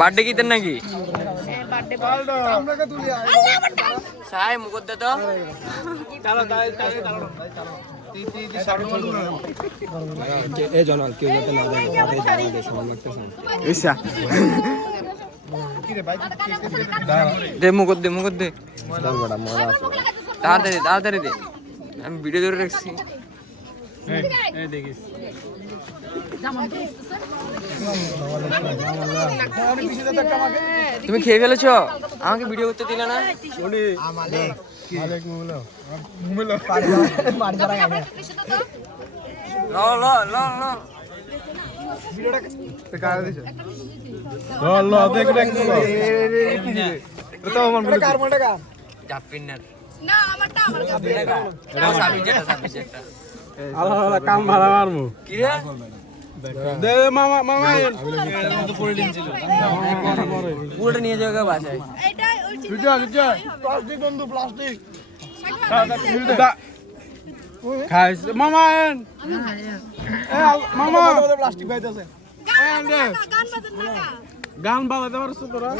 Birthday কিতেন নাকি? সাই মুকুট দে তো। জনাল কেউ যাতে না দে মুকুট দে মুকুট দে। মজা আছে তাড়াতাড়ি তাড়াতাড়ি দে। আমি ভিডিও ধরে রাখছি। তুমি খেয়ে ফেলেছ? আমাকে ভিডিও করতে দিলে না? কাম ভাড়া মারমু। কি পুরোটা নিয়ে যাও বাসায়। প্লাস্টিক বন্ধু প্লাস্টিক। খাইছ মামা এন মামা। প্লাস্টিক বাইতেছে। গান বাজান না গা গান বাজাতে পারছ তোরা